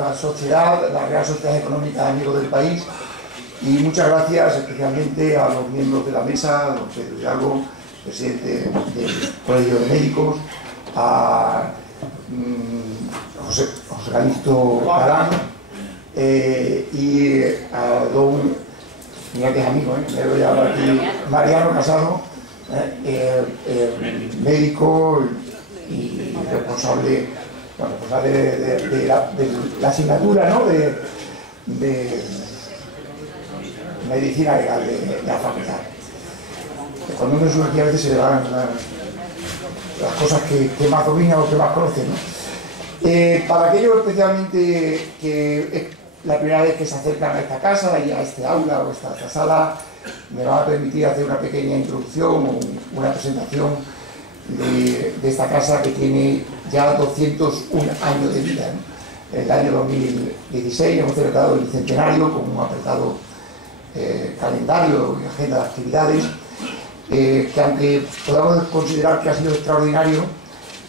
La sociedad, la Real Sociedad Económica de Amigos del País, y muchas gracias especialmente a los miembros de la mesa, a don Pedro Hidalgo, presidente del Colegio de Médicos, a José Calixto Galán y a don, mira que es amigo, me voy a hablar aquí, Mariano Casado, médico y responsable, bueno, de la asignatura, ¿no?, de medicina legal de la facultad. Cuando uno sube aquí a veces se le van las cosas que más domina o que más conoce, ¿no? Para aquellos especialmente que es la primera vez que se acercan a esta casa y a este aula o a esta sala, me va a permitir hacer una pequeña introducción o una presentación de esta casa que tiene ya 201 años de vida, ¿no? En el año 2016 hemos celebrado el bicentenario con un apretado calendario y agenda de actividades que, aunque podamos considerar que ha sido extraordinario,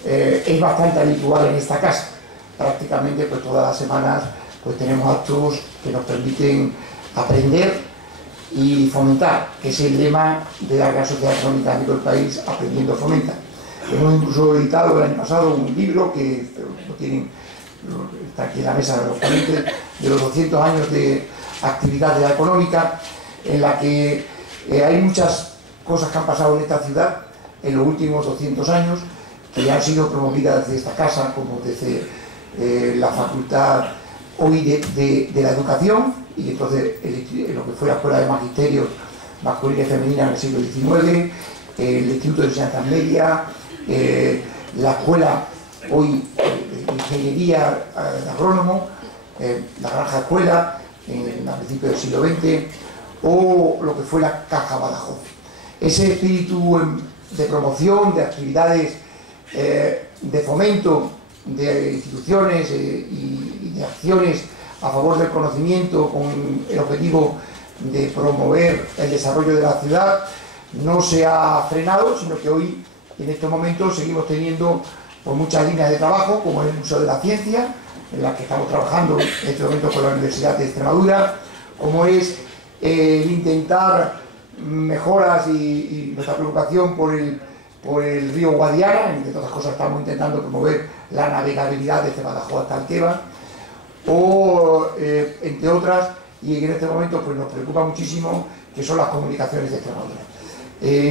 es bastante habitual en esta casa. Prácticamente pues todas las semanas pues tenemos actos que nos permiten aprender y fomentar, que es el lema de la Real Sociedad Económica de Amigos del País, Aprendiendo Fomenta. Hemos incluso editado el año pasado un libro que lo tienen, está aquí en la mesa de los ponentes, de los 200 años de actividad de la económica, en la que hay muchas cosas que han pasado en esta ciudad en los últimos 200 años, que ya han sido promovidas desde esta casa, como desde la facultad hoy de la educación, y entonces lo que fue la Escuela de Magisterio masculina y femenina en el siglo XIX, el Instituto de Enseñanza Media, la Escuela hoy de Ingeniería de Agrónomo, la Granja Escuela a principios del siglo XX, o lo que fue la Caja Badajoz. Ese espíritu de promoción, de actividades de fomento de instituciones y de acciones a favor del conocimiento con el objetivo de promover el desarrollo de la ciudad no se ha frenado, sino que hoy, en estos momentos, seguimos teniendo pues, muchas líneas de trabajo, como el Museo de la Ciencia, en la que estamos trabajando en este momento con la Universidad de Extremadura, como es el intentar mejoras y nuestra preocupación por el río Guadiana, entre otras cosas estamos intentando promover la navegabilidad desde Badajoz hasta Alqueva, o entre otras, y en este momento pues nos preocupa muchísimo, que son las comunicaciones de Extremadura.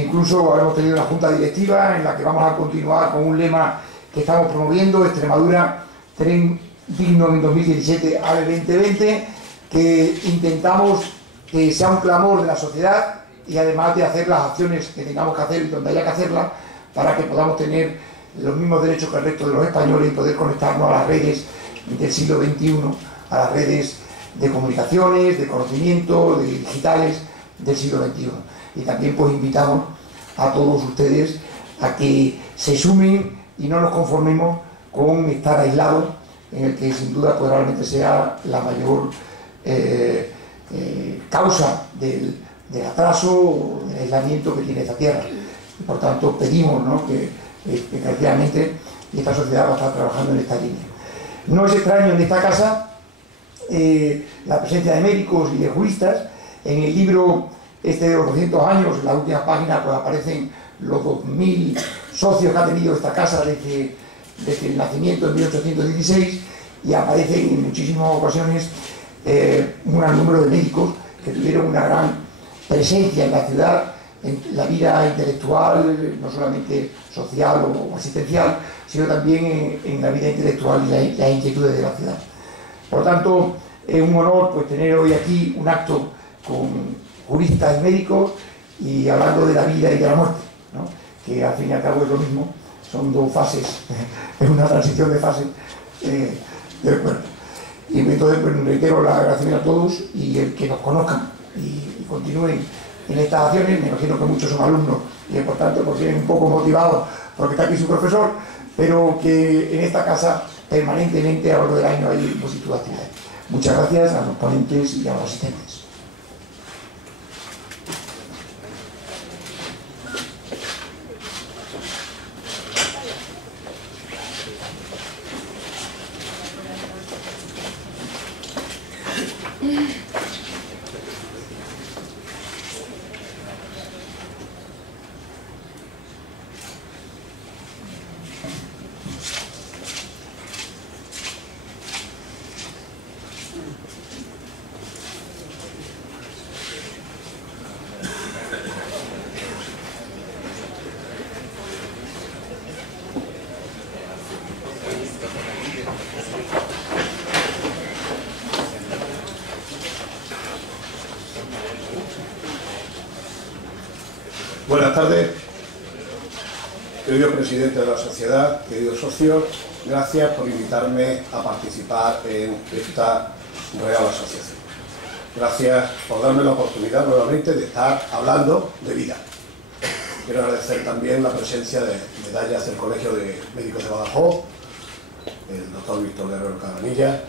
Incluso hemos tenido una junta directiva en la que vamos a continuar con un lema que estamos promoviendo, Extremadura Tren Digno en 2017 al 2020, que intentamos que sea un clamor de la sociedad y además de hacer las acciones que tengamos que hacer y donde haya que hacerlas para que podamos tener los mismos derechos que el resto de los españoles y poder conectarnos a las redes del siglo XXI, a las redes de comunicaciones, de conocimiento, de digitales del siglo XXI. Y también pues invitamos a todos ustedes a que se sumen y no nos conformemos con estar aislados, en el que sin duda probablemente sea la mayor causa del atraso o del aislamiento que tiene esta tierra. Y por tanto pedimos, ¿no?, que desgraciadamente esta sociedad va a estar trabajando en esta línea. No es extraño en esta casa la presencia de médicos y de juristas. En el libro de los 200 años, en la última página, pues aparecen los 2000 socios que ha tenido esta casa desde el nacimiento en 1816, y aparecen en muchísimas ocasiones un gran número de médicos que tuvieron una gran presencia en la ciudad, en la vida intelectual, no solamente social o asistencial, sino también en la vida intelectual y las inquietudes de la ciudad. Por lo tanto, es un honor pues, tener hoy aquí un acto con juristas y médicos y hablando de la vida y de la muerte, ¿no?, que al fin y al cabo es lo mismo, son dos fases, es una transición de fases del cuerpo. Y entonces pues, reitero la agradecimiento a todos y el que nos conozcan y continúen en estas acciones. Me imagino que muchos son alumnos y por tanto pues, vienen un poco motivados porque está aquí su profesor, pero que en esta casa permanentemente a lo largo del año hay multitud de actividades. Muchas gracias a los ponentes y a los asistentes. Buenas tardes, querido presidente de la sociedad, queridos socios, gracias por invitarme a participar en esta Real Asociación. Gracias por darme la oportunidad nuevamente de estar hablando de vida. Quiero agradecer también la presencia de medallas del Colegio de Médicos de Badajoz, el doctor Víctor Guerrero Cabanillas,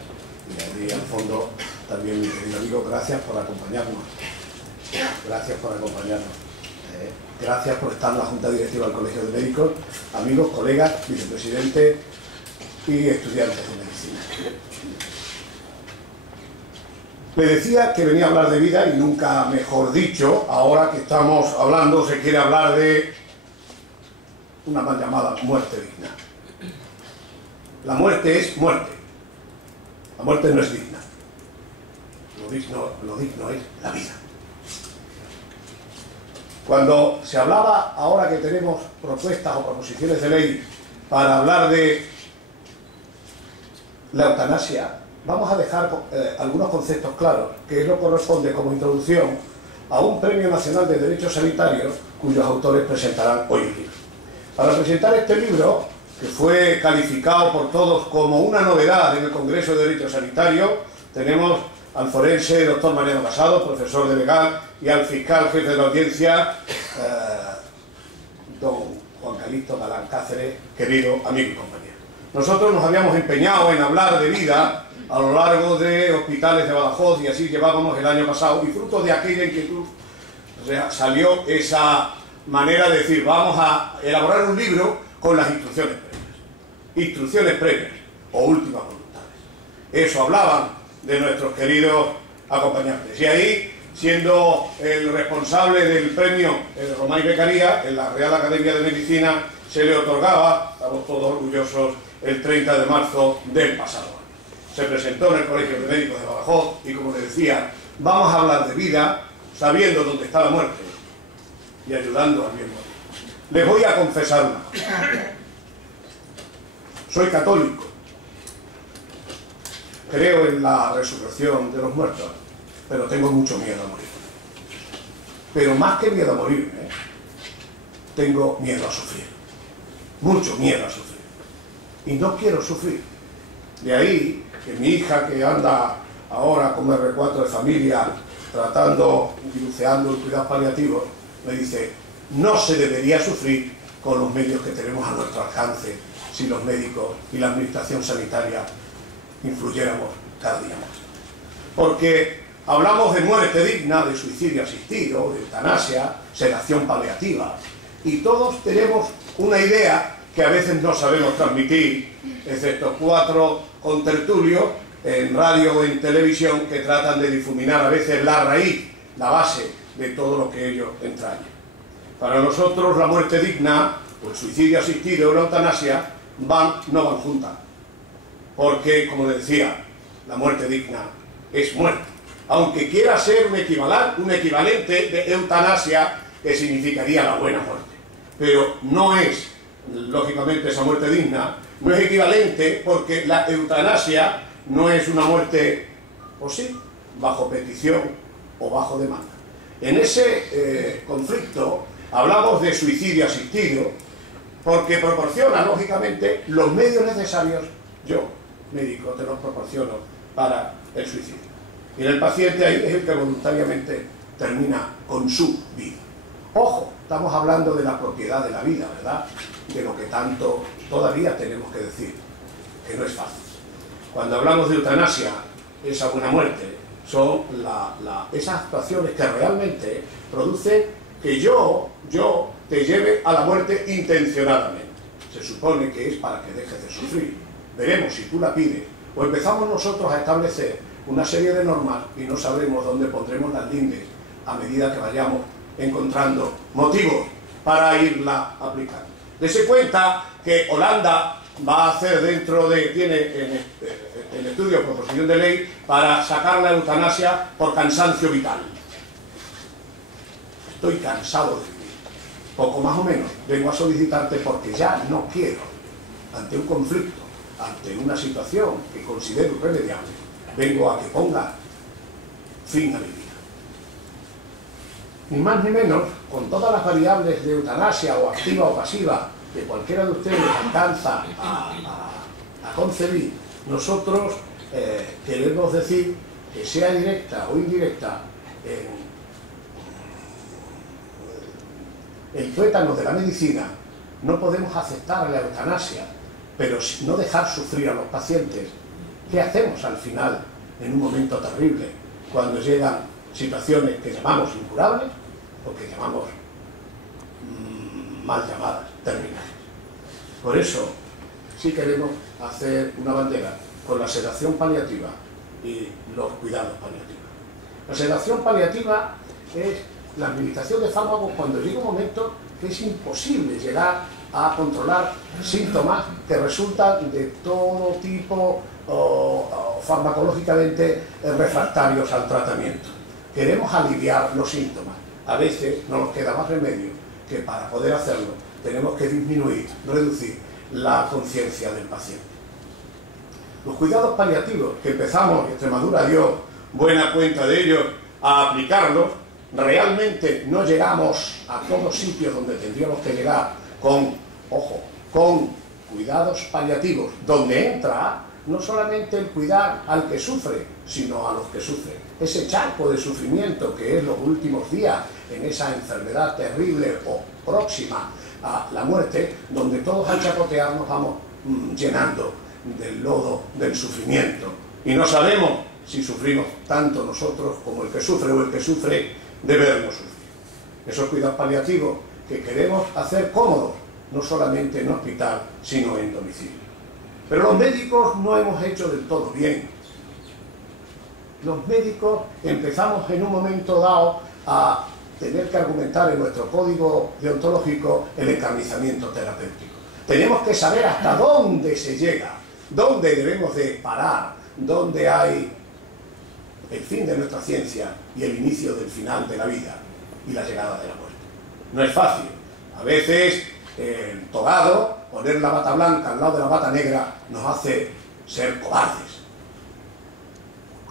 y ahí al fondo también mi querido amigo, gracias por acompañarnos. Gracias por acompañarnos. Gracias por estar en la Junta Directiva del Colegio de Médicos, amigos, colegas, vicepresidentes y estudiantes de medicina. Le decía que venía a hablar de vida y nunca mejor dicho, ahora que estamos hablando, se quiere hablar de una mal llamada muerte digna. La muerte es muerte. La muerte no es digna. Lo digno es la vida. Cuando se hablaba, ahora que tenemos propuestas o proposiciones de ley para hablar de la eutanasia, vamos a dejar algunos conceptos claros, que es lo que corresponde como introducción a un Premio Nacional de Derechos Sanitarios cuyos autores presentarán hoy el libro. Para presentar este libro, que fue calificado por todos como una novedad en el Congreso de Derecho Sanitario, tenemos al forense doctor Mariano Casado, profesor de legal, y al fiscal jefe de la audiencia, don Juan Calixto Galán Cáceres, querido amigo y compañero. Nosotros nos habíamos empeñado en hablar de vida a lo largo de hospitales de Badajoz y así llevábamos el año pasado, y fruto de aquella inquietud salió esa manera de decir, vamos a elaborar un libro con las instrucciones previas o últimas voluntades. Eso hablaban de nuestros queridos acompañantes. Y ahí, siendo el responsable del premio Romay Beccaria, en la Real Academia de Medicina, se le otorgaba, estamos todos orgullosos, el 30 de marzo del pasado año. Se presentó en el Colegio de Médicos de Badajoz y, como le decía, vamos a hablar de vida sabiendo dónde está la muerte y ayudando al bien morir. Les voy a confesar una cosa. Soy católico. Creo en la resurrección de los muertos, pero tengo mucho miedo a morir. Pero más que miedo a morirme, tengo miedo a sufrir. Mucho miedo a sufrir. Y no quiero sufrir. De ahí que mi hija, que anda ahora como R4 de familia, tratando y buceando en cuidados paliativos, me dice, no se debería sufrir con los medios que tenemos a nuestro alcance si los médicos y la administración sanitaria influyéramos cada día más. Porque hablamos de muerte digna, de suicidio asistido, de eutanasia, sedación paliativa, y todos tenemos una idea que a veces no sabemos transmitir, excepto 4 contertulios en radio o en televisión que tratan de difuminar a veces la raíz, la base de todo lo que ello entraña. Para nosotros la muerte digna, o el suicidio asistido o la eutanasia, no van juntas. Porque, como les decía, la muerte digna es muerte. Aunque quiera ser un equivalente de eutanasia, que significaría la buena muerte. Pero no es, lógicamente, esa muerte digna, no es equivalente porque la eutanasia no es una muerte, o sí, bajo petición o bajo demanda. En ese conflicto hablamos de suicidio asistido porque proporciona, lógicamente, los medios necesarios. Yo, médico, te los proporciono para el suicidio. Y el paciente ahí es el que voluntariamente termina con su vida. Ojo, estamos hablando de la propiedad de la vida, ¿verdad? De lo que tanto todavía tenemos que decir, que no es fácil. Cuando hablamos de eutanasia, esa buena muerte, son esas actuaciones que realmente producen que yo te lleve a la muerte intencionadamente. Se supone que es para que dejes de sufrir. Veremos si tú la pides o empezamos nosotros a establecer una serie de normas y no sabremos dónde pondremos las lindes a medida que vayamos encontrando motivos para irla aplicando. Dese cuenta que Holanda va a hacer tiene el estudio proposición de ley para sacar la eutanasia por cansancio vital. Estoy cansado de vivir, poco más o menos, vengo a solicitarte porque ya no quiero, ante un conflicto, ante una situación que considero irremediable, vengo a que ponga fin a mi vida. Ni más ni menos, con todas las variables de eutanasia o activa o pasiva que cualquiera de ustedes alcanza a concebir, nosotros queremos decir que sea directa o indirecta el tuétano de la medicina, no podemos aceptar la eutanasia, pero no dejar sufrir a los pacientes. ¿Qué hacemos al final en un momento terrible cuando llegan situaciones que llamamos incurables o que llamamos mal llamadas terminales? Por eso sí queremos hacer una bandera con la sedación paliativa y los cuidados paliativos. La sedación paliativa es la administración de fármacos cuando llega un momento que es imposible llegar a controlar síntomas que resultan de todo tipo o farmacológicamente refractarios al tratamiento. Queremos aliviar los síntomas. A veces no nos queda más remedio que para poder hacerlo tenemos que reducir la conciencia del paciente. Los cuidados paliativos que empezamos, Extremadura dio buena cuenta de ellos, a aplicarlos, realmente no llegamos a todos sitios donde tendríamos que llegar con cuidados paliativos, donde entra no solamente el cuidar al que sufre, sino a los que sufren. Ese charco de sufrimiento que es los últimos días en esa enfermedad terrible o próxima a la muerte, donde todos al chapotear nos vamos llenando del lodo del sufrimiento. Y no sabemos si sufrimos tanto nosotros como el que sufre o el que sufre de vernos sufrir. Esos cuidados paliativos que queremos hacer cómodos, no solamente en hospital, sino en domicilio. Pero los médicos no hemos hecho del todo bien. Los médicos empezamos en un momento dado a tener que argumentar en nuestro código deontológico el encarnizamiento terapéutico. Tenemos que saber hasta dónde se llega, dónde debemos de parar, dónde hay el fin de nuestra ciencia y el inicio del final de la vida y la llegada de la muerte. No es fácil. A veces el togado, poner la bata blanca al lado de la bata negra, nos hace ser cobardes.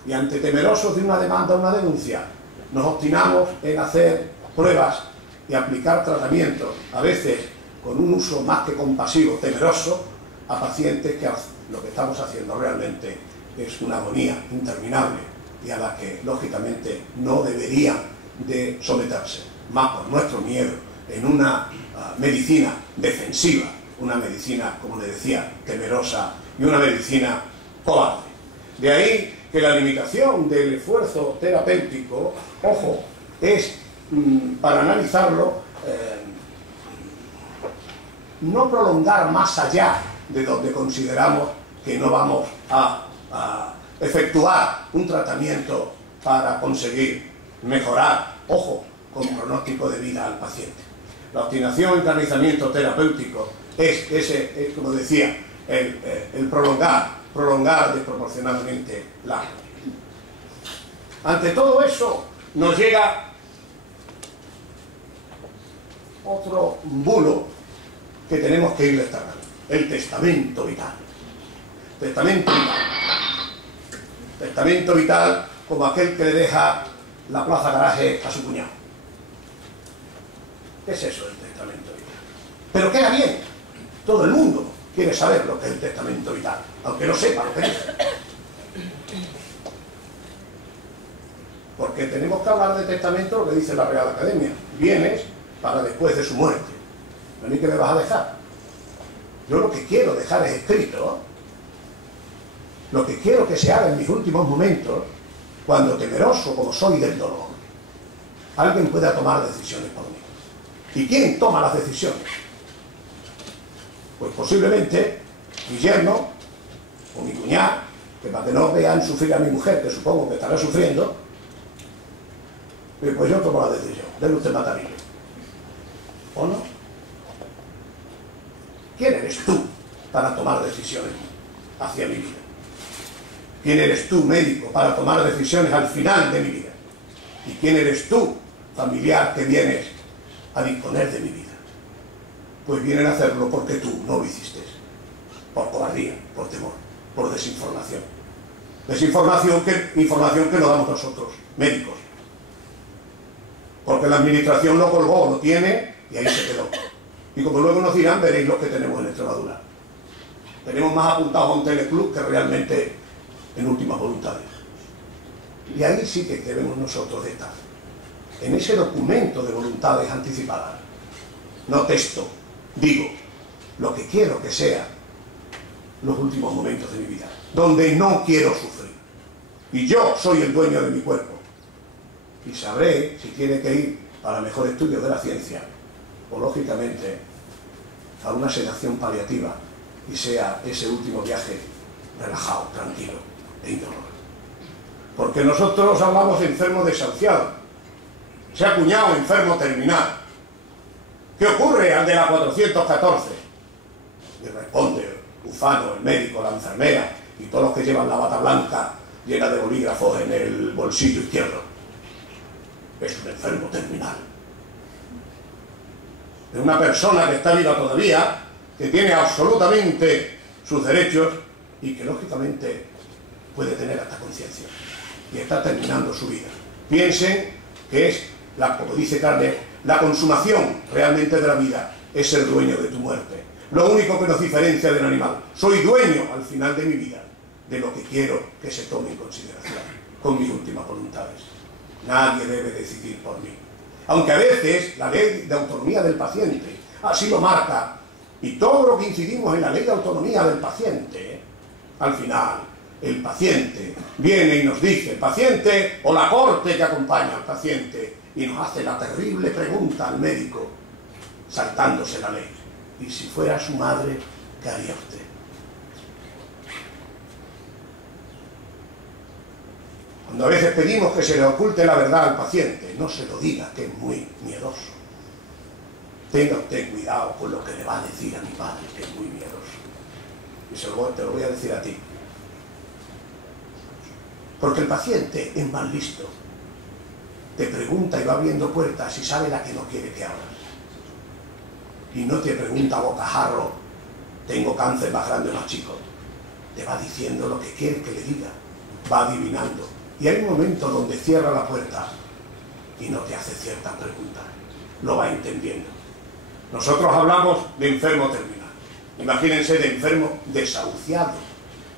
Y ante temerosos de una demanda o una denuncia, nos obstinamos en hacer pruebas y aplicar tratamientos, a veces con un uso más que compasivo, temeroso, a pacientes que lo que estamos haciendo realmente es una agonía interminable y a la que, lógicamente, no deberían de someterse, más por nuestro miedo, en una medicina defensiva, una medicina, como le decía, temerosa y una medicina cobarde. De ahí que la limitación del esfuerzo terapéutico, ojo, es, para analizarlo, no prolongar más allá de donde consideramos que no vamos a efectuar un tratamiento para conseguir mejorar, ojo, con pronóstico de vida al paciente. La obstinación, encarnizamiento terapéutico es como decía, el prolongar desproporcionadamente largo. Ante todo eso nos llega otro bulo que tenemos que ir destacando: el testamento vital. Testamento vital. Testamento vital como aquel que le deja la plaza garaje a su cuñado. ¿Qué es eso del testamento vital? Pero queda bien. Todo el mundo quiere saber lo que es el testamento vital, aunque no sepa lo que dice. Porque tenemos que hablar de testamento, lo que dice la Real Academia: bienes para después de su muerte. ¿A mí qué me vas a dejar? Yo lo que quiero dejar es escrito, lo que quiero que se haga en mis últimos momentos, cuando temeroso como soy del dolor, alguien pueda tomar decisiones por mí. ¿Y quién toma las decisiones? Pues posiblemente mi yerno, o mi cuñado, que para que no vean sufrir a mi mujer, que supongo que estará sufriendo, pues yo tomo la decisión, denle usted matamillo. ¿O no? ¿Quién eres tú para tomar decisiones hacia mi vida? ¿Quién eres tú, médico, para tomar decisiones al final de mi vida? ¿Y quién eres tú, familiar, que vienes a disponer de mi vida? Pues vienen a hacerlo porque tú no lo hiciste. Por cobardía, por temor, por desinformación. Información que no damos nosotros, médicos. Porque la administración lo colgó, lo tiene y ahí se quedó. Y como luego nos dirán, veréis lo que tenemos en Extremadura. Tenemos más apuntados a un teleclub que realmente en últimas voluntades. Y ahí sí que debemos nosotros de estar. En ese documento de voluntades anticipadas. No texto, digo, lo que quiero que sea los últimos momentos de mi vida, donde no quiero sufrir. Y yo soy el dueño de mi cuerpo. Y sabré si tiene que ir para mejor estudio de la ciencia, o lógicamente a una sedación paliativa, y sea ese último viaje relajado, tranquilo e indoloro. Porque nosotros hablamos de enfermo desahuciado, se ha acuñado enfermo terminal. ¿Qué ocurre al de la 414? Y responde Ufano, el médico, la enfermera y todos los que llevan la bata blanca llena de bolígrafos en el bolsillo izquierdo. Es un enfermo terminal. Es una persona que está viva todavía, que tiene absolutamente sus derechos y que lógicamente puede tener hasta conciencia. Y está terminando su vida. Piensen que es, como dice Carne, la consumación realmente de la vida, es ser dueño de tu muerte. Lo único que nos diferencia del animal. Soy dueño al final de mi vida de lo que quiero que se tome en consideración con mis últimas voluntades. Nadie debe decidir por mí. Aunque a veces la ley de autonomía del paciente así lo marca, y todo lo que incidimos en la ley de autonomía del paciente, al final el paciente viene y nos dice, el paciente o la corte que acompaña al paciente, y nos hace la terrible pregunta al médico, saltándose la ley. Y si fuera su madre, ¿qué haría usted? Cuando a veces pedimos que se le oculte la verdad al paciente, no se lo diga, que es muy miedoso. Tenga usted cuidado con lo que le va a decir a mi padre, que es muy miedoso. Y te lo voy a decir a ti. Porque el paciente es más listo. Te pregunta y va abriendo puertas y sabe la que no quiere que abras. Y no te pregunta a bocajarro, tengo cáncer más grande o más chico. Te va diciendo lo que quiere que le diga. Va adivinando. Y hay un momento donde cierra la puerta y no te hace ciertas preguntas. Lo va entendiendo. Nosotros hablamos de enfermo terminal. Imagínense de enfermo desahuciado.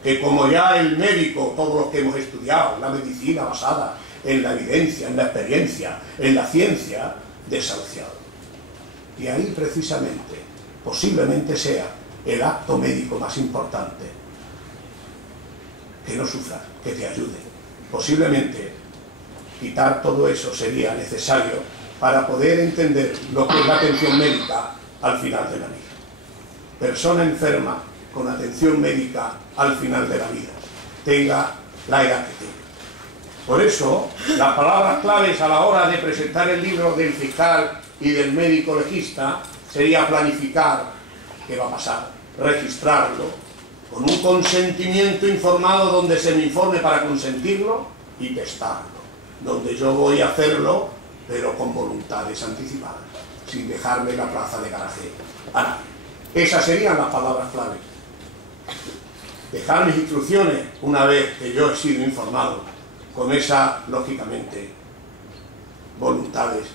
Que como ya el médico, todos los que hemos estudiado, la medicina basada en la evidencia, en la experiencia, en la ciencia, desahuciado. Y ahí precisamente, posiblemente sea el acto médico más importante. Que no sufra, que te ayude. Posiblemente quitar todo eso sería necesario para poder entender lo que es la atención médica al final de la vida. Persona enferma con atención médica al final de la vida, tenga la edad que tenga. Por eso, las palabras claves a la hora de presentar el libro del fiscal y del médico legista sería planificar qué va a pasar, registrarlo, con un consentimiento informado donde se me informe para consentirlo y testarlo, donde yo voy a hacerlo, pero con voluntades anticipadas, sin dejarme la plaza de garaje a nadie. Esas serían las palabras clave. Dejar mis instrucciones una vez que yo he sido informado, con esa, lógicamente, voluntades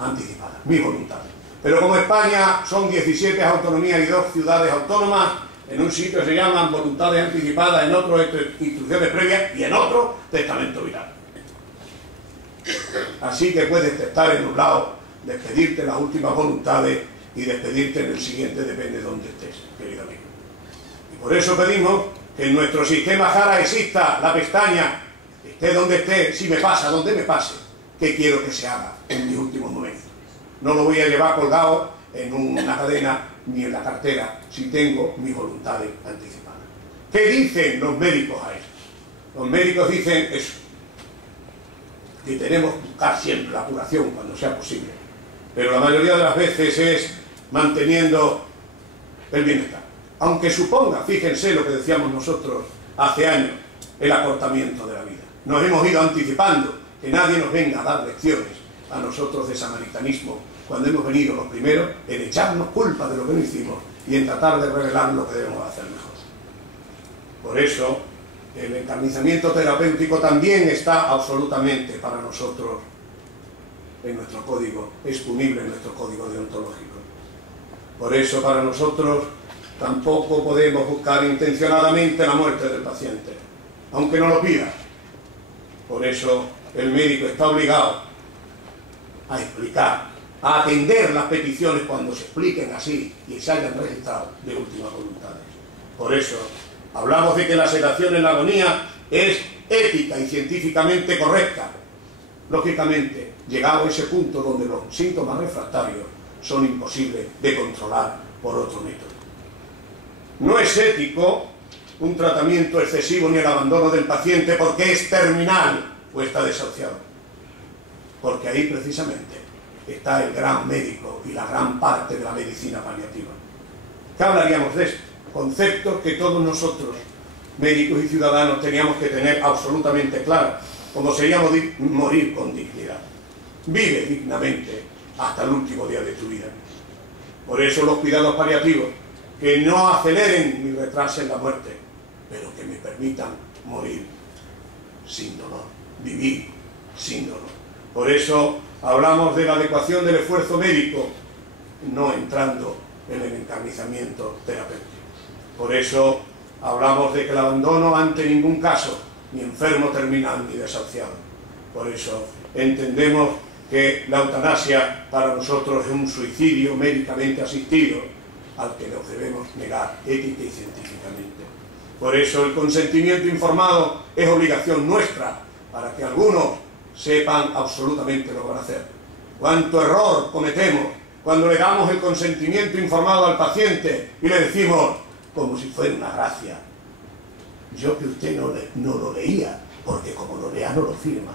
anticipadas, mis voluntades. Pero como España son 17 autonomías y 2 ciudades autónomas, en un sitio se llaman voluntades anticipadas, en otro instrucciones previas y en otro testamento vital. Así que puedes testar en un lado, despedirte las últimas voluntades y despedirte en el siguiente, depende de dónde estés, querido amigo. Y por eso pedimos que en nuestro sistema JARA exista la pestaña, esté donde esté, si me pasa, donde me pase, qué quiero que se haga en mis últimos momentos. No lo voy a llevar colgado en una cadena ni en la cartera si tengo mis voluntades anticipadas. ¿Qué dicen los médicos a esto? Los médicos dicen eso, que tenemos que buscar siempre la curación cuando sea posible, pero la mayoría de las veces es manteniendo el bienestar. Aunque suponga, fíjense lo que decíamos nosotros hace años, el acortamiento de la vida. Nos hemos ido anticipando, que nadie nos venga a dar lecciones a nosotros de samaritanismo, cuando hemos venido los primeros en echarnos culpa de lo que no hicimos y en tratar de revelar lo que debemos hacer mejor. Por eso, el encarnizamiento terapéutico también está absolutamente para nosotros en nuestro código, exponible en nuestro código deontológico. Por eso, para nosotros, tampoco podemos buscar intencionadamente la muerte del paciente, aunque no lo pida. Por eso, el médico está obligado a explicar, a atender las peticiones cuando se expliquen así y se hayan registrado de últimas voluntades. Por eso, hablamos de que la sedación en la agonía es ética y científicamente correcta. Lógicamente, llegado a ese punto donde los síntomas refractarios son imposibles de controlar por otro método. No es ético un tratamiento excesivo ni el abandono del paciente porque es terminal o está desahuciado. Porque ahí precisamente está el gran médico y la gran parte de la medicina paliativa. ¿Qué hablaríamos de esto? Conceptos que todos nosotros, médicos y ciudadanos, teníamos que tener absolutamente claros, como sería morir con dignidad. Vive dignamente hasta el último día de tu vida. Por eso los cuidados paliativos, que no aceleren ni retrasen la muerte, pero que me permitan morir sin dolor, vivir sin dolor. Por eso hablamos de la adecuación del esfuerzo médico, no entrando en el encarnizamiento terapéutico. Por eso hablamos de que el abandono ante ningún caso, ni enfermo terminal ni desahuciado. Por eso entendemos que la eutanasia para nosotros es un suicidio médicamente asistido al que nos debemos negar ética y científicamente. Por eso el consentimiento informado es obligación nuestra para que algunos sepan absolutamente lo que van a hacer. Cuánto error cometemos cuando le damos el consentimiento informado al paciente y le decimos, como si fuera una gracia, yo que usted no lo leía, porque como lo lea no lo firma.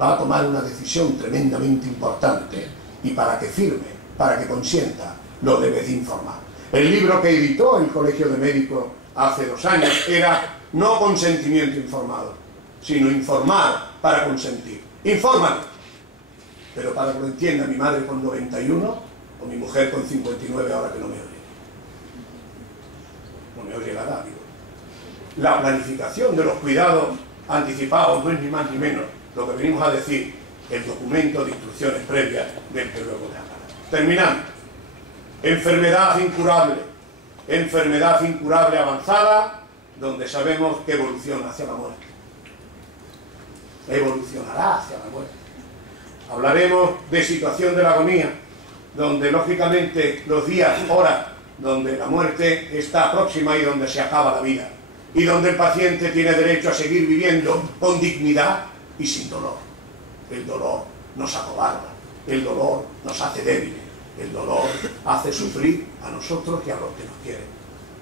Va a tomar una decisión tremendamente importante y para que firme, para que consienta, lo debe de informar. El libro que editó el Colegio de Médicos hace 2 años era no consentimiento informado, sino informar para consentir. Infórmale, pero para que lo entienda mi madre con 91 o mi mujer con 59 ahora que no me oye. No me oye la edad, digo. La planificación de los cuidados anticipados no es ni más ni menos lo que venimos a decir, el documento de instrucciones previas del que luego le hablaré. Terminando. Enfermedad incurable avanzada, donde sabemos que evoluciona hacia la muerte. Evolucionará hacia la muerte. Hablaremos de situación de la agonía, donde lógicamente los días, horas, donde la muerte está próxima y donde se acaba la vida, y donde el paciente tiene derecho a seguir viviendo con dignidad y sin dolor. El dolor nos acobarda, el dolor nos hace débiles, el dolor hace sufrir a nosotros y a los que nos quieren.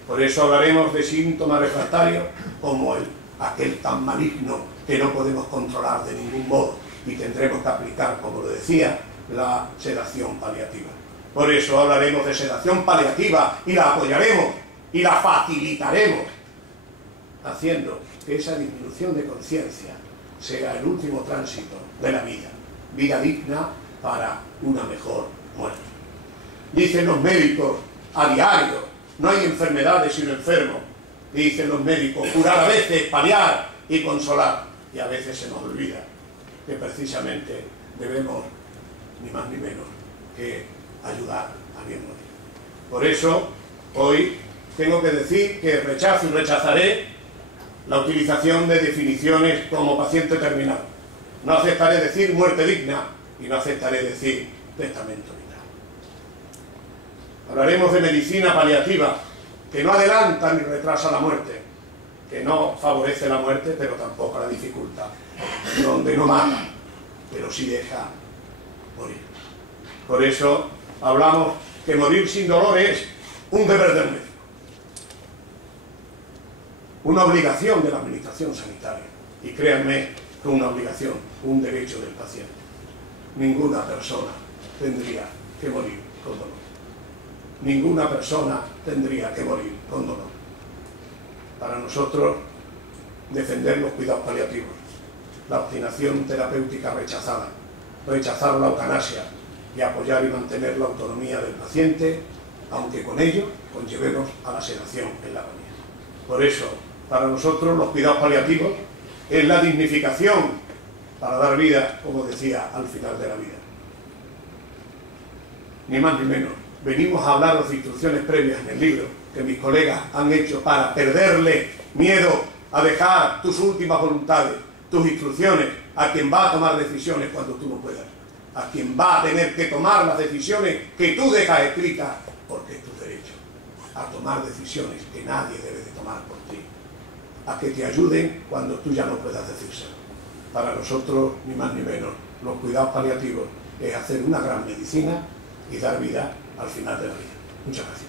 Por eso hablaremos de síntomas refractarios como aquel tan maligno que no podemos controlar de ningún modo y tendremos que aplicar, como lo decía, la sedación paliativa. Por eso hablaremos de sedación paliativa y la apoyaremos y la facilitaremos, haciendo que esa disminución de conciencia sea el último tránsito de la vida, vida digna para una mejor muerte. Dicen los médicos a diario, no hay enfermedades sino enfermos. Dicen los médicos, curar a veces, paliar y consolar. Y a veces se nos olvida que precisamente debemos, ni más ni menos, que ayudar a bien morir. Por eso, hoy tengo que decir que rechazo y rechazaré la utilización de definiciones como paciente terminal. No aceptaré decir muerte digna y no aceptaré decir testamento vital. Hablaremos de medicina paliativa, que no adelanta ni retrasa la muerte, que no favorece la muerte, pero tampoco la dificulta, donde no mata, pero sí deja morir. Por eso hablamos que morir sin dolor es un deber del médico. una obligación de la administración sanitaria. Y créanme que una obligación, un derecho del paciente. Ninguna persona tendría que morir con dolor. Ninguna persona tendría que morir con dolor. Para nosotros, defender los cuidados paliativos, la obstinación terapéutica rechazada, rechazar la eutanasia y apoyar y mantener la autonomía del paciente, aunque con ello conllevemos a la sedación en la agonía. Por eso, para nosotros, los cuidados paliativos es la dignificación para dar vida, como decía, al final de la vida. Ni más ni menos. Venimos a hablaros de instrucciones previas en el libro que mis colegas han hecho para perderle miedo a dejar tus últimas voluntades, tus instrucciones, a quien va a tomar decisiones cuando tú no puedas, a quien va a tener que tomar las decisiones que tú dejas escritas, porque es tu derecho, a tomar decisiones que nadie debe de tomar por ti, a que te ayuden cuando tú ya no puedas decírselo. Para nosotros, ni más ni menos, los cuidados paliativos es hacer una gran medicina y dar vida al final de la vida. Muchas gracias.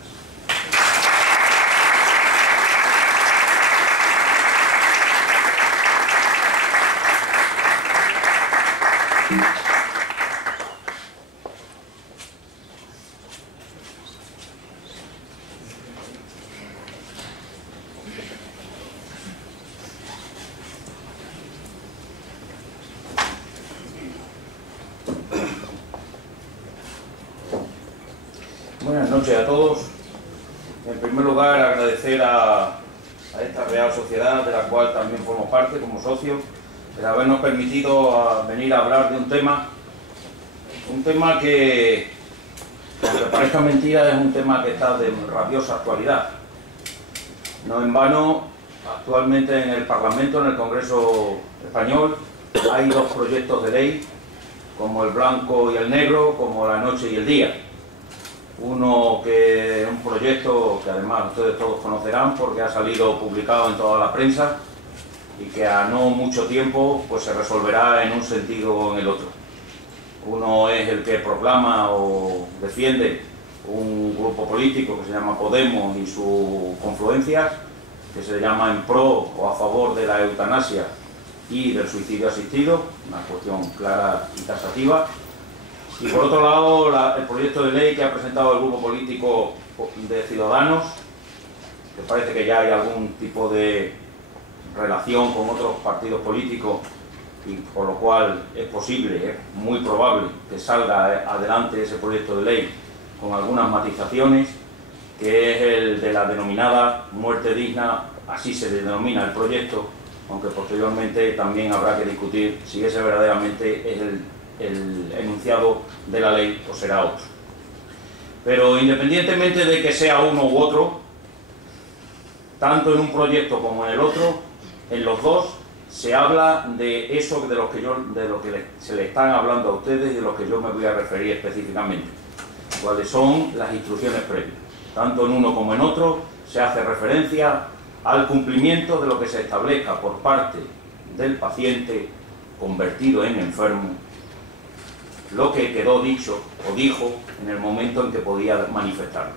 Buenas noches a todos. En primer lugar, agradecer a esta Real Sociedad, de la cual también formo parte como socio, el habernos permitido venir a hablar de un tema que, aunque parezca mentira, es un tema que está de rabiosa actualidad. No en vano, actualmente en el Parlamento, en el Congreso Español, hay dos proyectos de ley, como el blanco y el negro, como la noche y el día. Uno que es un proyecto que además ustedes todos conocerán porque ha salido publicado en toda la prensa y que a no mucho tiempo pues se resolverá en un sentido o en el otro. Uno es el que proclama o defiende un grupo político que se llama Podemos y su confluencia, que se llama en pro o a favor de la eutanasia y del suicidio asistido, una cuestión clara y taxativa. Y por otro lado, el proyecto de ley que ha presentado el grupo político de Ciudadanos, que parece que ya hay algún tipo de relación con otros partidos políticos y por lo cual es posible, es muy probable que salga adelante ese proyecto de ley con algunas matizaciones, que es el de la denominada muerte digna, así se denomina el proyecto, aunque posteriormente también habrá que discutir si ese verdaderamente es el enunciado de la ley o será otro. Pero independientemente de que sea uno u otro, tanto en un proyecto como en el otro, en los dos se habla de eso de lo que se le están hablando a ustedes y de lo que yo me voy a referir específicamente. ¿Cuáles son las instrucciones previas? Tanto en uno como en otro se hace referencia al cumplimiento de lo que se establezca por parte del paciente convertido en enfermo, lo que quedó dicho o dijo en el momento en que podía manifestarlo.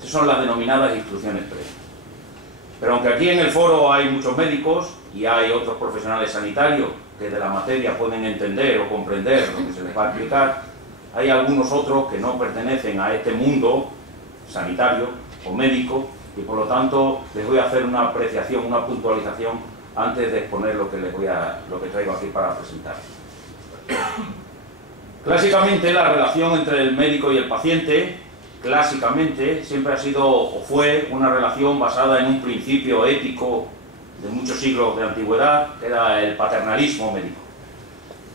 Esas son las denominadas instrucciones previas. Pero aunque aquí en el foro hay muchos médicos y hay otros profesionales sanitarios que de la materia pueden entender o comprender lo que se les va a explicar, hay algunos otros que no pertenecen a este mundo sanitario o médico y por lo tanto les voy a hacer una apreciación, una puntualización antes de exponer lo que traigo aquí para presentar. Clásicamente la relación entre el médico y el paciente, clásicamente, siempre ha sido o fue una relación basada en un principio ético de muchos siglos de antigüedad, que era el paternalismo médico,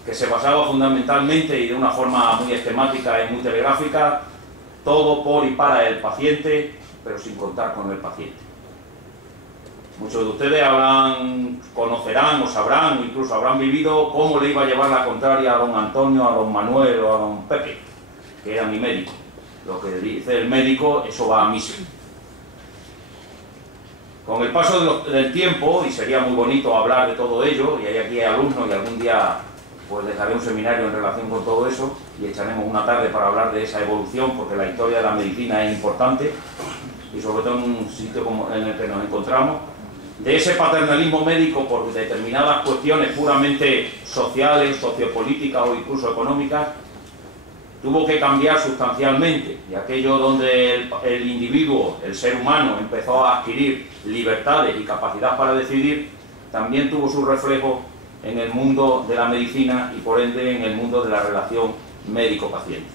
que se basaba fundamentalmente y de una forma muy esquemática y muy telegráfica, todo por y para el paciente, pero sin contar con el paciente. Muchos de ustedes conocerán o sabrán o incluso habrán vivido cómo le iba a llevar la contraria a don Antonio, a don Manuel o a don Pepe, que era mi médico. Lo que dice el médico, eso va a misa. Con el paso del tiempo, y sería muy bonito hablar de todo ello, y hay aquí alumnos y algún día pues les haré un seminario en relación con todo eso y echaremos una tarde para hablar de esa evolución, porque la historia de la medicina es importante y sobre todo en un sitio como en el que nos encontramos. de ese paternalismo médico por determinadas cuestiones puramente sociales, sociopolíticas o incluso económicas, tuvo que cambiar sustancialmente, y aquello donde el individuo, el ser humano, empezó a adquirir libertades y capacidad para decidir, también tuvo su reflejo en el mundo de la medicina y por ende en el mundo de la relación médico-paciente.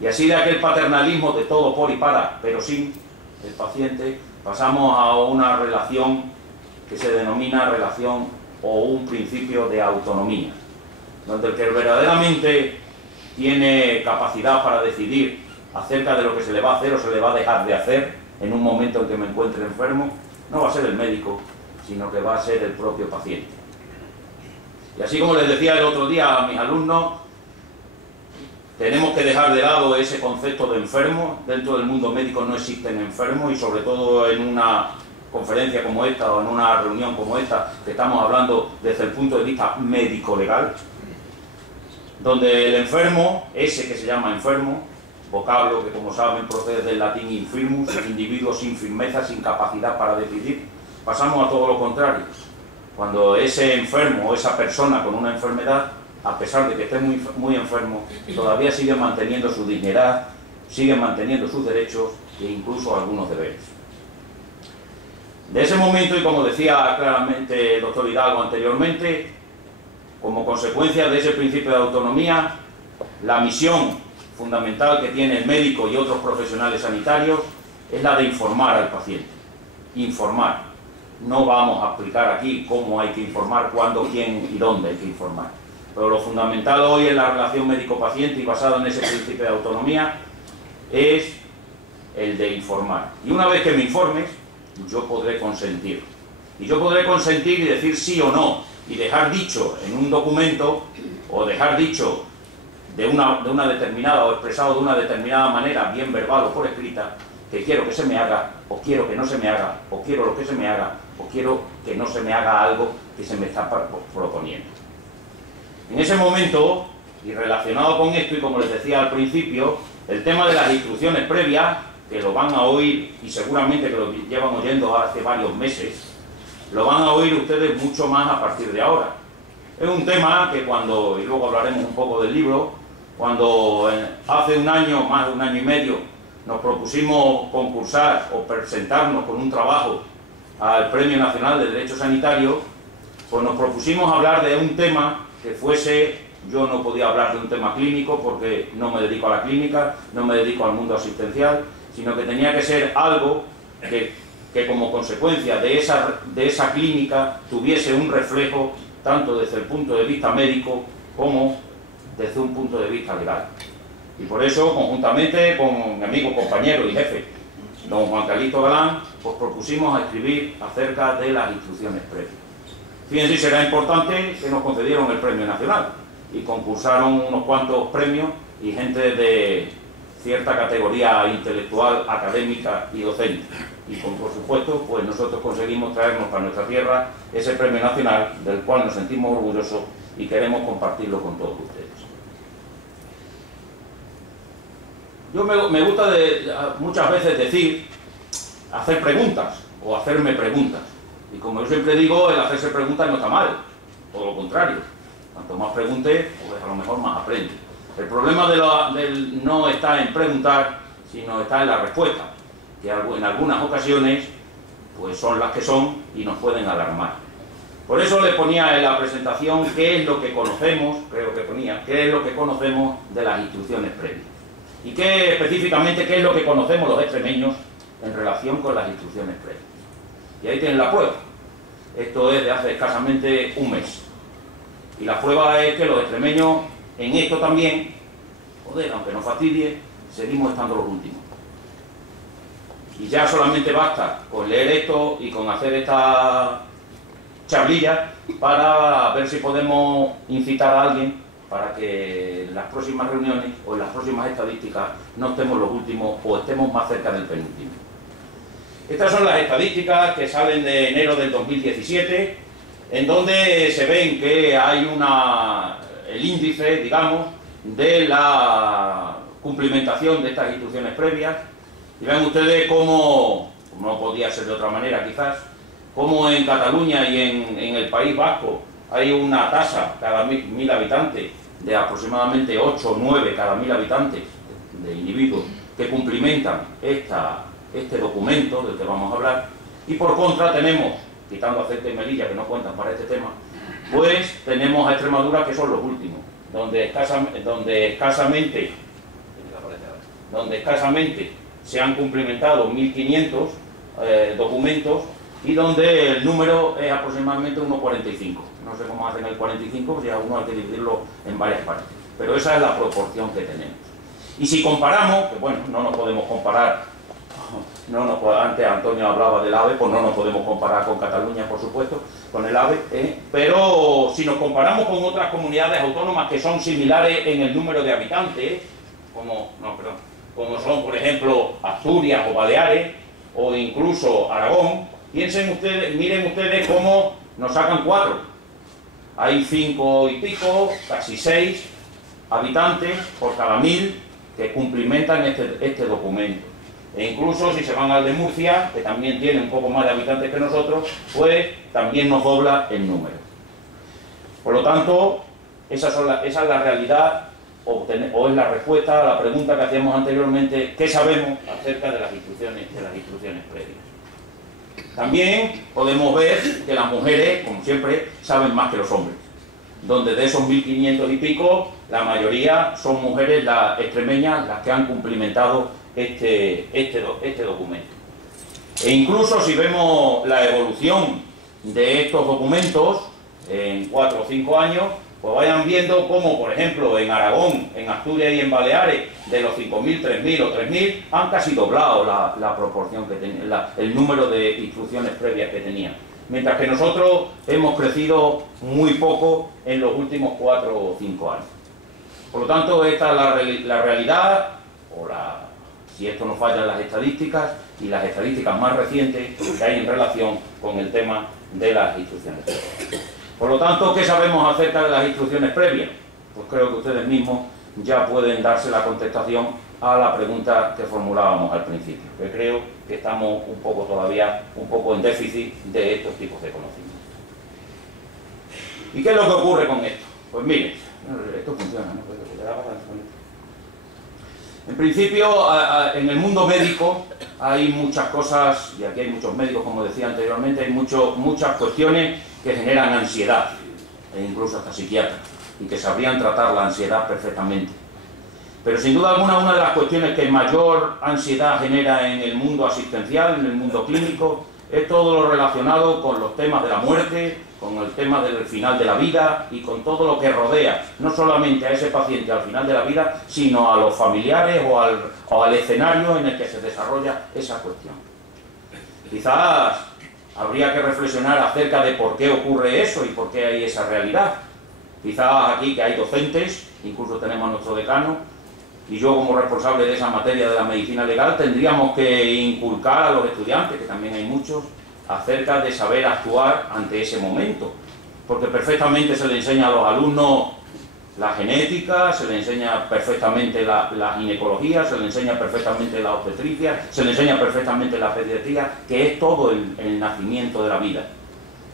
Y así de aquel paternalismo de todo por y para, pero sin el paciente, pasamos a una relación que se denomina relación o un principio de autonomía, donde el que verdaderamente tiene capacidad para decidir acerca de lo que se le va a hacer o se le va a dejar de hacer en un momento en que me encuentre enfermo, no va a ser el médico, sino que va a ser el propio paciente. Y así como les decía el otro día a mis alumnos, tenemos que dejar de lado ese concepto de enfermo. Dentro del mundo médico no existen enfermos, y sobre todo en una conferencia como esta o en una reunión como esta, que estamos hablando desde el punto de vista médico-legal, donde el enfermo, ese que se llama enfermo, vocablo que como saben procede del latín infirmus, individuo sin firmeza, sin capacidad para decidir, pasamos a todo lo contrario. Cuando ese enfermo o esa persona con una enfermedad, a pesar de que esté muy enfermo, todavía sigue manteniendo su dignidad, sigue manteniendo sus derechos e incluso algunos deberes. De ese momento, y como decía claramente el doctor Hidalgo anteriormente, como consecuencia de ese principio de autonomía, la misión fundamental que tiene el médico y otros profesionales sanitarios es la de informar al paciente. Informar. No vamos a explicar aquí cómo hay que informar, cuándo, quién y dónde hay que informar. Pero lo fundamental hoy en la relación médico-paciente y basado en ese principio de autonomía es el de informar. Y una vez que me informes, yo podré consentir. Y yo podré consentir y decir sí o no, y dejar dicho en un documento, o dejar dicho de una determinada, o expresado de una determinada manera, bien verbal o por escrita, que quiero que se me haga, o quiero que no se me haga, o quiero lo que se me haga, o quiero que no se me haga algo que se me está proponiendo. En ese momento, y relacionado con esto, y como les decía al principio, el tema de las instrucciones previas, que lo van a oír, y seguramente que lo llevan oyendo hace varios meses, lo van a oír ustedes mucho más a partir de ahora. Es un tema que cuando, y luego hablaremos un poco del libro, cuando hace un año, más de un año y medio, nos propusimos concursar o presentarnos con un trabajo al Premio Nacional de Derecho Sanitario, pues nos propusimos hablar de un tema que fuese, yo no podía hablar de un tema clínico porque no me dedico a la clínica, no me dedico al mundo asistencial, sino que tenía que ser algo que como consecuencia de esa clínica tuviese un reflejo tanto desde el punto de vista médico como desde un punto de vista legal. Y por eso, conjuntamente con mi amigo, compañero y jefe, don Juan Calixto Galán, pues propusimos escribir acerca de las instrucciones previas. Fíjense, será importante que nos concedieron el Premio Nacional y concursaron unos cuantos premios y gente de cierta categoría intelectual, académica y docente. Y por supuesto, pues nosotros conseguimos traernos para nuestra tierra ese Premio Nacional, del cual nos sentimos orgullosos y queremos compartirlo con todos ustedes. Yo me gusta muchas veces decir, hacer preguntas o hacerme preguntas. Y como yo siempre digo, el hacerse preguntas no está mal, todo lo contrario. Cuanto más pregunte, pues a lo mejor más aprende. El problema del no está en preguntar, sino está en la respuesta, que en algunas ocasiones pues son las que son y nos pueden alarmar. Por eso le ponía en la presentación qué es lo que conocemos, creo que ponía, qué es lo que conocemos de las instrucciones previas. Y específicamente qué es lo que conocemos los extremeños en relación con las instrucciones previas. Y ahí tienen la prueba. Esto es de hace escasamente un mes. Y la prueba es que los extremeños en esto también, joder, aunque nos fastidie, seguimos estando los últimos. Y ya solamente basta con leer esto y con hacer esta charlilla para ver si podemos incitar a alguien para que en las próximas reuniones o en las próximas estadísticas no estemos los últimos o estemos más cerca del penúltimo. Estas son las estadísticas que salen de enero del 2017, en donde se ven que hay el índice, digamos, de la cumplimentación de estas instrucciones previas. Y ven ustedes cómo no podía ser de otra manera quizás, como en Cataluña y en el País Vasco hay una tasa cada 1000 habitantes de aproximadamente 8 o 9 cada 1000 habitantes de individuos que cumplimentan este documento del que vamos a hablar, y por contra tenemos, quitando a Ceuta y Melilla que no cuentan para este tema, pues tenemos a Extremadura, que son los últimos, donde escasamente se han cumplimentado 1500 documentos, y donde el número es aproximadamente 1,45. No sé cómo hacen el 45, ya uno hay que dividirlo en varias partes, pero esa es la proporción que tenemos. Y si comparamos, que bueno, no nos podemos comparar, antes Antonio hablaba del AVE, pues no nos podemos comparar con Cataluña, por supuesto, con el AVE, pero si nos comparamos con otras comunidades autónomas que son similares en el número de habitantes, como son, por ejemplo, Asturias o Baleares, o incluso Aragón, miren ustedes cómo nos sacan 4. Hay 5 y pico, casi 6 habitantes por cada 1000 que cumplimentan este documento. E incluso si se van al de Murcia, que también tiene un poco más de habitantes que nosotros, pues también nos dobla el número. Por lo tanto, esa es la realidad, o es la respuesta a la pregunta que hacíamos anteriormente: ¿qué sabemos acerca de las instrucciones previas? También podemos ver que las mujeres, como siempre, saben más que los hombres, donde de esos 1500 y pico, la mayoría son mujeres, las extremeñas, las que han cumplimentado este documento. E incluso si vemos la evolución de estos documentos en 4 o 5 años, pues vayan viendo cómo, por ejemplo, en Aragón, en Asturias y en Baleares, de los 5.000, 3.000 o 3.000, han casi doblado la proporción que tenían, el número de instrucciones previas que tenían. Mientras que nosotros hemos crecido muy poco en los últimos 4 o 5 años. Por lo tanto, esta es la realidad, si esto no falla en las estadísticas, y las estadísticas más recientes que hay en relación con el tema de las instrucciones previas. Por lo tanto, ¿qué sabemos acerca de las instrucciones previas? Pues creo que ustedes mismos ya pueden darse la contestación a la pregunta que formulábamos al principio, que creo que estamos todavía un poco en déficit de estos tipos de conocimientos. ¿Y qué es lo que ocurre con esto? Pues miren, esto funciona, ¿no? En principio, en el mundo médico hay muchas cosas, y aquí hay muchos médicos, como decía anteriormente, hay muchas cuestiones que generan ansiedad, e incluso hasta psiquiatras, y que sabrían tratar la ansiedad perfectamente. Pero sin duda alguna, una de las cuestiones que mayor ansiedad genera en el mundo asistencial, en el mundo clínico, es todo lo relacionado con los temas de la muerte, con el tema del final de la vida y con todo lo que rodea, no solamente a ese paciente al final de la vida, sino a los familiares o al escenario en el que se desarrolla esa cuestión. Quizás habría que reflexionar acerca de por qué ocurre eso y por qué hay esa realidad. Quizás aquí, que hay docentes, incluso tenemos a nuestro decano, y yo como responsable de esa materia de la medicina legal, tendríamos que inculcar a los estudiantes, que también hay muchos, acerca de saber actuar ante ese momento, porque perfectamente se le enseña a los alumnos la genética, se le enseña perfectamente la ginecología, se le enseña perfectamente la obstetricia, se le enseña perfectamente la pediatría, que es todo el nacimiento de la vida.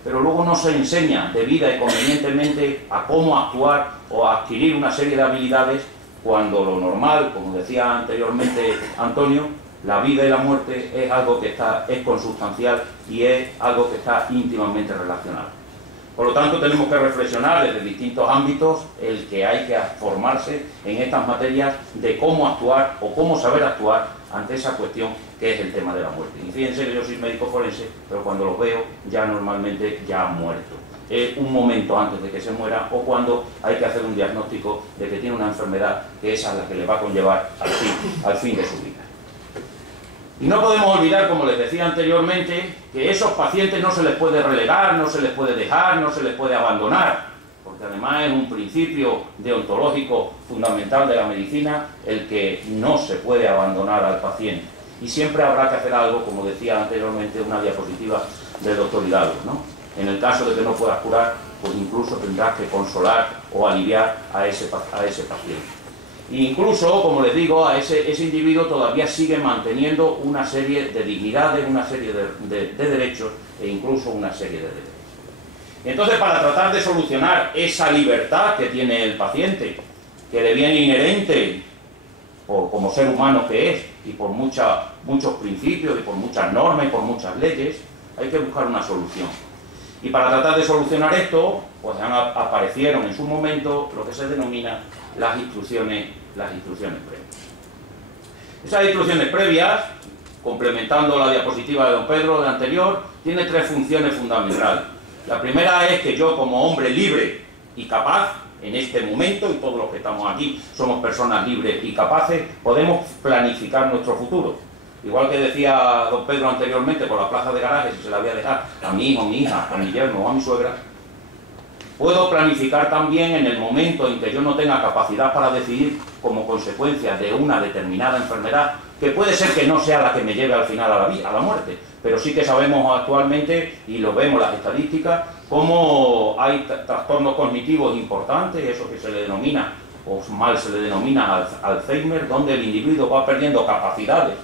Pero luego no se enseña debida y convenientemente a cómo actuar o a adquirir una serie de habilidades, cuando lo normal, como decía anteriormente Antonio, la vida y la muerte es algo que es consubstancial y es algo que está íntimamente relacionado. Por lo tanto, tenemos que reflexionar desde distintos ámbitos el que hay que formarse en estas materias de cómo actuar o cómo saber actuar ante esa cuestión que es el tema de la muerte. Y fíjense que yo soy médico forense, pero cuando los veo ya normalmente ya han muerto. Un momento antes de que se muera o cuando hay que hacer un diagnóstico de que tiene una enfermedad que es a la que le va a conllevar al fin de su vida. Y no podemos olvidar, como les decía anteriormente, que esos pacientes no se les puede relegar, no se les puede dejar, no se les puede abandonar, porque además es un principio deontológico fundamental de la medicina el que no se puede abandonar al paciente. Y siempre habrá que hacer algo, como decía anteriormente una diapositiva del doctor Hidalgo, ¿no? En el caso de que no puedas curar, pues incluso tendrás que consolar o aliviar a ese paciente. Incluso, como les digo, a ese individuo todavía sigue manteniendo una serie de dignidades, una serie de derechos e incluso una serie de deberes. Y entonces, para tratar de solucionar esa libertad que tiene el paciente, que le viene inherente como ser humano que es, y por muchos principios, y por muchas normas, y por muchas leyes, hay que buscar una solución. Y para tratar de solucionar esto, pues aparecieron en su momento lo que se denomina las instrucciones previas. Esas instrucciones previas, complementando la diapositiva de don Pedro de anterior, tiene tres funciones fundamentales. La primera es que yo, como hombre libre y capaz, en este momento, y todos los que estamos aquí somos personas libres y capaces, podemos planificar nuestro futuro. Igual que decía don Pedro anteriormente, por la plaza de garaje, si se la voy a dejar a mi hijo, mi hija, a mi yerno o a mi suegra, puedo planificar también en el momento en que yo no tenga capacidad para decidir como consecuencia de una determinada enfermedad, que puede ser que no sea la que me lleve al final a la muerte, pero sí que sabemos actualmente, y lo vemos en las estadísticas, cómo hay trastornos cognitivos importantes, eso que se le denomina, o mal se le denomina Alzheimer, donde el individuo va perdiendo capacidades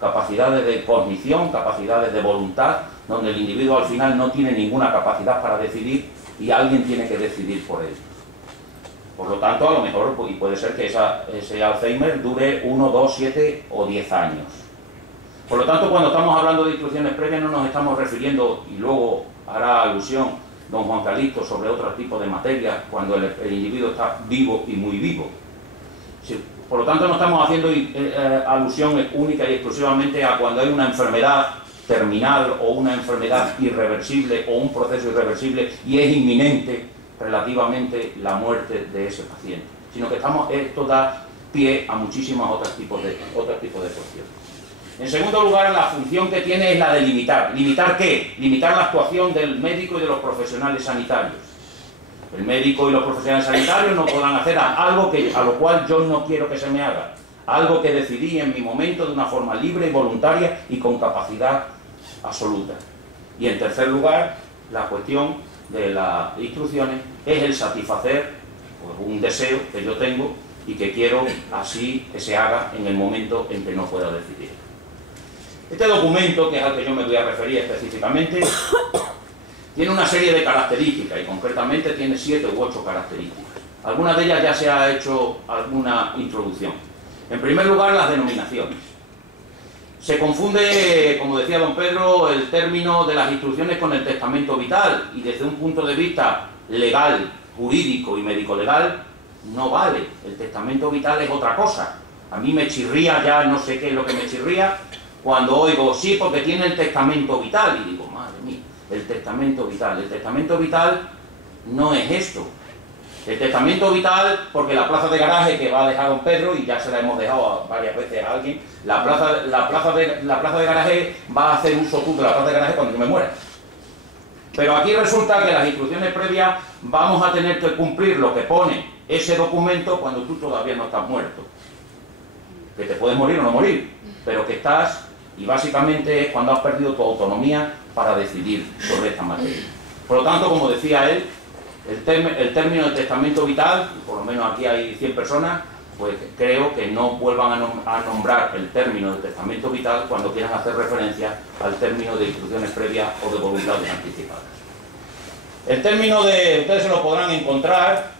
de cognición, capacidades de voluntad, donde el individuo al final no tiene ninguna capacidad para decidir y alguien tiene que decidir por él. Por lo tanto, a lo mejor, y puede ser que ese Alzheimer dure 1, 2, 7 o 10 años. Por lo tanto, cuando estamos hablando de instrucciones previas no nos estamos refiriendo, y luego hará alusión don Juan Calixto sobre otro tipo de materias, cuando el individuo está vivo y muy vivo. Sí, por lo tanto, no estamos haciendo alusión única y exclusivamente a cuando hay una enfermedad terminal o una enfermedad irreversible o un proceso irreversible y es inminente relativamente la muerte de ese paciente, sino que esto da pie a muchísimos otros tipos de cuestiones. En segundo lugar, la función que tiene es la de limitar. ¿Limitar qué? Limitar la actuación del médico y de los profesionales sanitarios. El médico y los profesionales sanitarios no podrán hacer algo a lo cual yo no quiero que se me haga. Algo que decidí en mi momento de una forma libre y voluntaria y con capacidad absoluta. Y en tercer lugar, la cuestión de las instrucciones es el satisfacer pues, un deseo que yo tengo y que quiero así que se haga en el momento en que no pueda decidir. Este documento, que es al que yo me voy a referir específicamente, tiene una serie de características y concretamente tiene 7 u 8 características. Algunas de ellas ya se ha hecho alguna introducción. En primer lugar, las denominaciones. Se confunde, como decía don Pedro, el término de las instrucciones con el testamento vital y desde un punto de vista legal, jurídico y médico-legal no vale. El testamento vital es otra cosa. A mí me chirría ya, no sé qué es lo que me chirría, cuando oigo, sí, porque tiene el testamento vital. Y digo, madre mía, el testamento vital. El testamento vital no es esto. El testamento vital, porque la plaza de garaje que va a dejar don Pedro, y ya se la hemos dejado varias veces a alguien, la plaza de garaje va a hacer uso tú de la plaza de garaje cuando yo me muera. Pero aquí resulta que las instrucciones previas vamos a tener que cumplir lo que pone ese documento cuando tú todavía no estás muerto. Que te puedes morir o no morir, pero que estás, y básicamente es cuando has perdido tu autonomía para decidir sobre esta materia. Por lo tanto, como decía él, el término de testamento vital, por lo menos aquí hay 100 personas, pues creo que no vuelvan a nombrar el término de testamento vital cuando quieran hacer referencia al término de instrucciones previas o de voluntades anticipadas. El término ustedes se lo podrán encontrar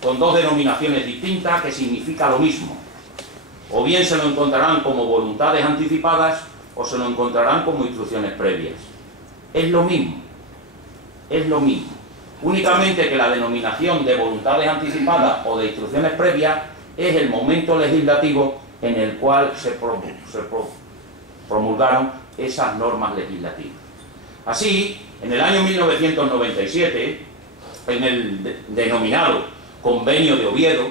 con 2 denominaciones distintas que significa lo mismo. O bien se lo encontrarán como voluntades anticipadas o se lo encontrarán como instrucciones previas. Es lo mismo. Es lo mismo. Únicamente que la denominación de voluntades anticipadas o de instrucciones previas es el momento legislativo en el cual se promulgaron esas normas legislativas. Así, en el año 1997, en el denominado Convenio de Oviedo,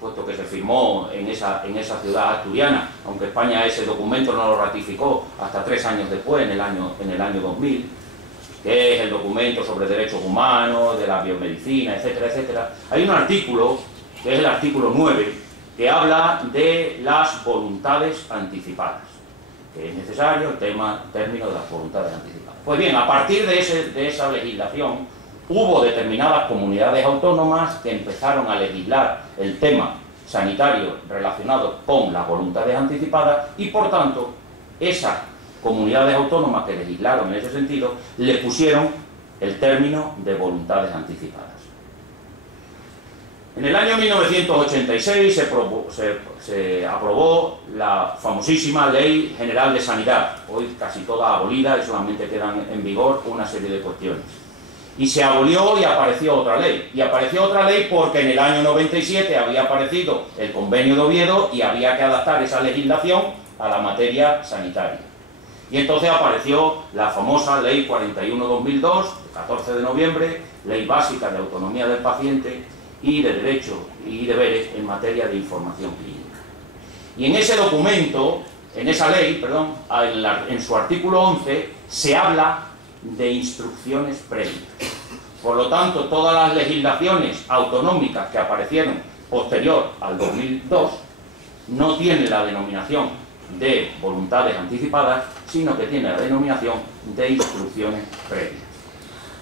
puesto que se firmó en esa ciudad asturiana, aunque España ese documento no lo ratificó hasta 3 años después, en el año 2000, que es el documento sobre derechos humanos, de la biomedicina, etcétera, etcétera. Hay un artículo, que es el artículo 9, que habla de las voluntades anticipadas, que es necesario el término de las voluntades anticipadas. Pues bien, a partir de esa legislación, hubo determinadas comunidades autónomas que empezaron a legislar el tema sanitario relacionado con las voluntades anticipadas y, por tanto, esas comunidades autónomas que legislaron en ese sentido le pusieron el término de voluntades anticipadas. En el año 1986 se aprobó la famosísima Ley General de Sanidad, hoy casi toda abolida y solamente quedan en vigor una serie de cuestiones. Y se abolió y apareció otra ley. Y apareció otra ley porque en el año 97 había aparecido el Convenio de Oviedo y había que adaptar esa legislación a la materia sanitaria. Y entonces apareció la famosa Ley 41/2002, de 14 de noviembre, Ley Básica de Autonomía del Paciente y de Derechos y Deberes en materia de información clínica. Y en ese documento, en esa ley, perdón, en su artículo 11, se habla de instrucciones previas. Por lo tanto, todas las legislaciones autonómicas que aparecieron posterior al 2002 no tienen la denominación de voluntades anticipadas, sino que tienen la denominación de instrucciones previas.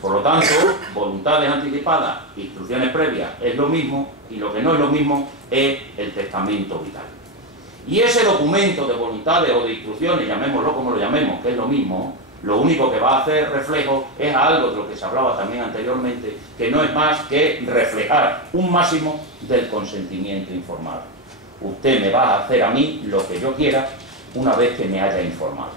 Por lo tanto, voluntades anticipadas e instrucciones previas es lo mismo, y lo que no es lo mismo es el testamento vital. Y ese documento de voluntades o de instrucciones, llamémoslo como lo llamemos, que es lo mismo, lo único que va a hacer reflejo es algo de lo que se hablaba también anteriormente, que no es más que reflejar un máximo del consentimiento informado. Usted me va a hacer a mí lo que yo quiera una vez que me haya informado.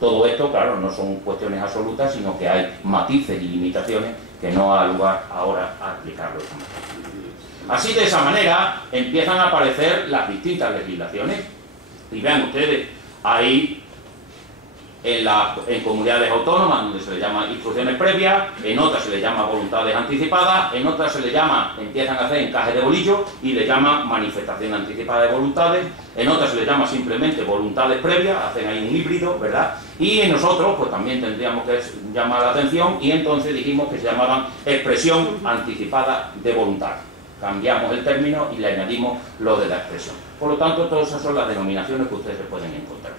Todo esto, claro, no son cuestiones absolutas, sino que hay matices y limitaciones que no ha lugar ahora a explicarlo. Así, de esa manera, empiezan a aparecer las distintas legislaciones. Y vean ustedes, ahí en comunidades autónomas, donde se le llama instrucciones previas, en otras se le llama voluntades anticipadas, en otras se le llama, empiezan a hacer encaje de bolillo y le llaman manifestación anticipada de voluntades, en otras se le llama simplemente voluntades previas, hacen ahí un híbrido, ¿verdad? Y en nosotros, pues también tendríamos que llamar la atención y entonces dijimos que se llamaban expresión anticipada de voluntad. Cambiamos el término y le añadimos lo de la expresión. Por lo tanto, todas esas son las denominaciones que ustedes se pueden encontrar.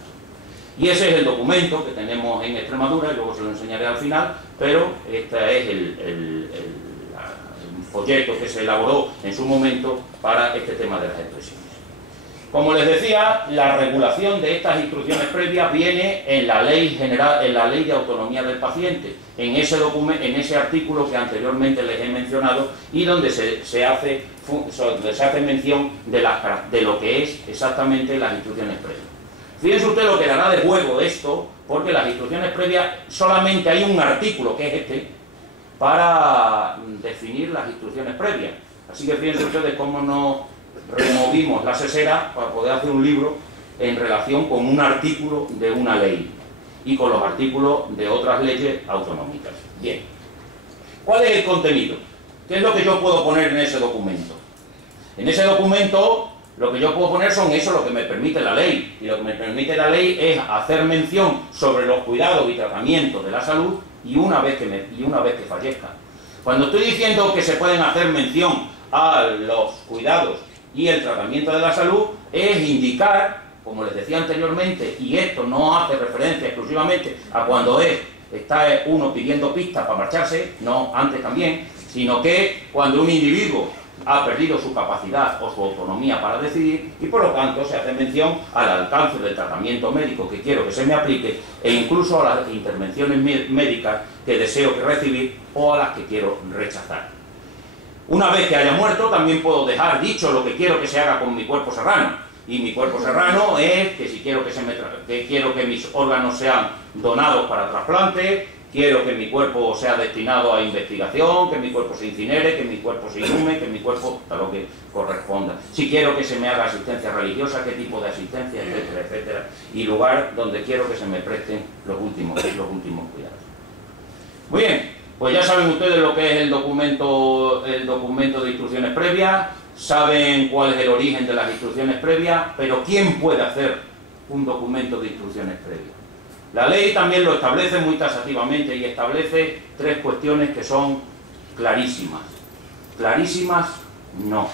Y ese es el documento que tenemos en Extremadura, y luego se lo enseñaré al final, pero este es el folleto que se elaboró en su momento para este tema de las expresiones. Como les decía, la regulación de estas instrucciones previas viene en la Ley General, en la Ley de Autonomía del Paciente, en ese artículo que anteriormente les he mencionado y donde se hace mención de lo que es exactamente las instrucciones previas. Fíjense usted lo que dará de juego esto, porque las instrucciones previas solamente hay un artículo, que es este, para definir las instrucciones previas. Así que fíjense ustedes cómo nos removimos la sesera para poder hacer un libro en relación con un artículo de una ley y con los artículos de otras leyes autonómicas. Bien, ¿cuál es el contenido? ¿Qué es lo que yo puedo poner en ese documento? En ese documento lo que yo puedo poner son eso, lo que me permite la ley. Y lo que me permite la ley es hacer mención sobre los cuidados y tratamientos de la salud y una vez que fallezca. Cuando estoy diciendo que se pueden hacer mención a los cuidados y el tratamiento de la salud, es indicar, como les decía anteriormente, y esto no hace referencia exclusivamente a cuando está uno pidiendo pistas para marcharse, no, antes también, sino que cuando un individuo ha perdido su capacidad o su autonomía para decidir y por lo tanto se hace mención al alcance del tratamiento médico que quiero que se me aplique e incluso a las intervenciones médicas que deseo recibir o a las que quiero rechazar. Una vez que haya muerto también puedo dejar dicho lo que quiero que se haga con mi cuerpo serrano, y mi cuerpo serrano es que si quiero quiero que mis órganos sean donados para trasplante, quiero que mi cuerpo sea destinado a investigación, que mi cuerpo se incinere, que mi cuerpo se inhume, que mi cuerpo a lo que corresponda. Si quiero que se me haga asistencia religiosa, qué tipo de asistencia, etcétera, etcétera. Y lugar donde quiero que se me presten los últimos cuidados. Muy bien, pues ya saben ustedes lo que es el documento de instrucciones previas, saben cuál es el origen de las instrucciones previas, pero ¿quién puede hacer un documento de instrucciones previas? La ley también lo establece muy taxativamente y establece tres cuestiones que son clarísimas. Clarísimas, no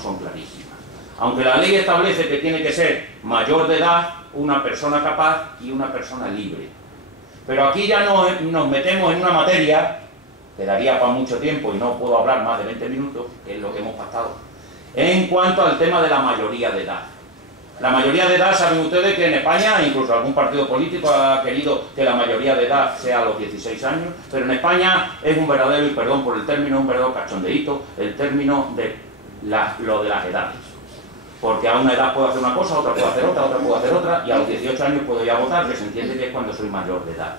son clarísimas. Aunque la ley establece que tiene que ser mayor de edad, una persona capaz y una persona libre. Pero aquí ya nos metemos en una materia quedaría para mucho tiempo y no puedo hablar más de 20 minutos, que es lo que hemos pactado, en cuanto al tema de la mayoría de edad. La mayoría de edad, saben ustedes que en España, incluso algún partido político ha querido que la mayoría de edad sea a los 16 años, pero en España es un verdadero, y perdón por el término, un verdadero cachondeíto, el término de lo de las edades. Porque a una edad puedo hacer una cosa, otra puedo hacer otra, otra puedo hacer otra, y a los 18 años puedo ya votar, que se entiende que es cuando soy mayor de edad.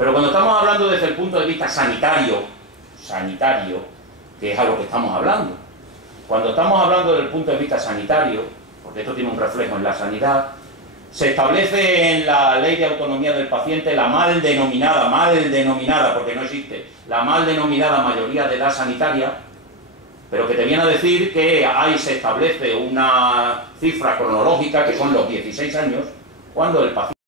Pero cuando estamos hablando desde el punto de vista sanitario, que es a lo que estamos hablando, cuando estamos hablando desde el punto de vista sanitario, porque esto tiene un reflejo en la sanidad, se establece en la Ley de Autonomía del Paciente la mal denominada, porque no existe, la mal denominada mayoría de edad sanitaria, pero que te viene a decir que ahí se establece una cifra cronológica que son los 16 años, cuando el paciente